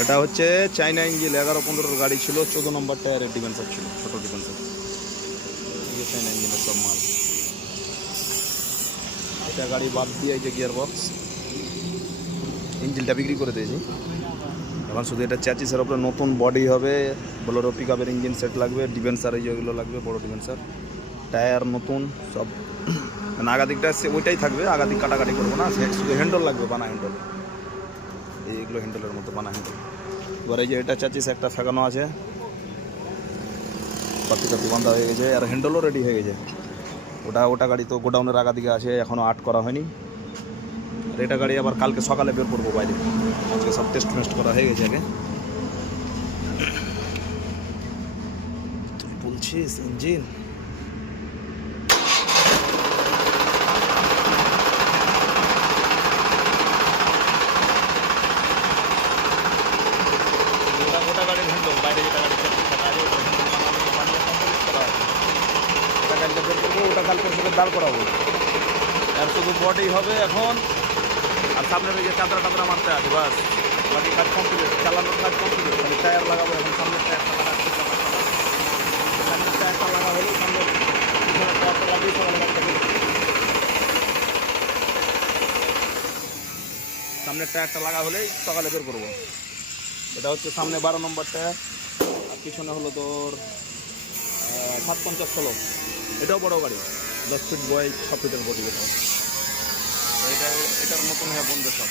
এটা হচ্ছে চাইনা ইঞ্জিন 11-15 গাড়ি ছিল, 14 নম্বর টায়ারের ডিফেন্সার ছিল, ছোট ডিফেন্সার। চাইনা ইঞ্জিনের সব মাল। এটা গাড়ি বাদ দিয়ে এই যে গিয়ার বক্স, ইঞ্জিনটা বিক্রি করে দিয়েছি। এখন শুধু এটা চ্যাচিসের ওপরে নতুন বডি হবে, বোলেরো পিক আপের ইঞ্জিন সেট লাগবে, ডিফেন্সার এই যেগুলো লাগবে বড় ডিফেন্সার, টায়ার নতুন সব। মানে আগাদিকটা ওইটাই থাকবে, আগাদিক কাটাকাটি করবো না, শুধু হ্যান্ডেল লাগবে, বানা হ্যান্ডেল, এইগুলো হ্যান্ডেলের মতো বানা হ্যান্ডেল। এবার এই যে এটা চ্যাচিস একটা ফেঁকানো আছে, পাতি টাতি বান্ধা হয়ে গেছে, আর হ্যান্ডেলও রেডি হয়ে গেছে। ওটা গাড়ি তো গোডাউনের আগাদিকে আছে, এখনও আর্ট করা হয়নি। আর এটা গাড়ি আবার কালকে সকালে বের করবো বাইরে, আজকে সব টেস্ট মেস্ট করা হয়ে গেছে। আগে তুই বলছিস ইঞ্জিন ওটা গাড়ির হ্যান্ডেল বাইরে, যেটা গাড়ি ওটা গাড়িটা বের করবো, ওটা কালকে সেটা দাঁড় করাবো। আর শুধু বডি হবে এখন, আর সামনের ওই যে চাদরা টাদরা মারতে আছে, বাস বাকি কাজ কমপ্লিট, চালানোর কাজ কমপ্লিট। খালি টায়ার লাগাবো এখন, সামনের টায়ারটা লাগাচ্ছি, সামনের টায়ারটা লাগা হলে সামনের টায়ারটা লাগিয়ে সামনের টায়ারটা লাগা হলেই সকালে বের করবো। এটা হচ্ছে সামনে 12 নম্বর টায়ার, আর পিছনে হলো তোর 750-16। এটাও বড় গাড়ি, 10 ফিট বয়, 6 ফিটের বডি। এটার মতন হয়ে বন্ধু সব।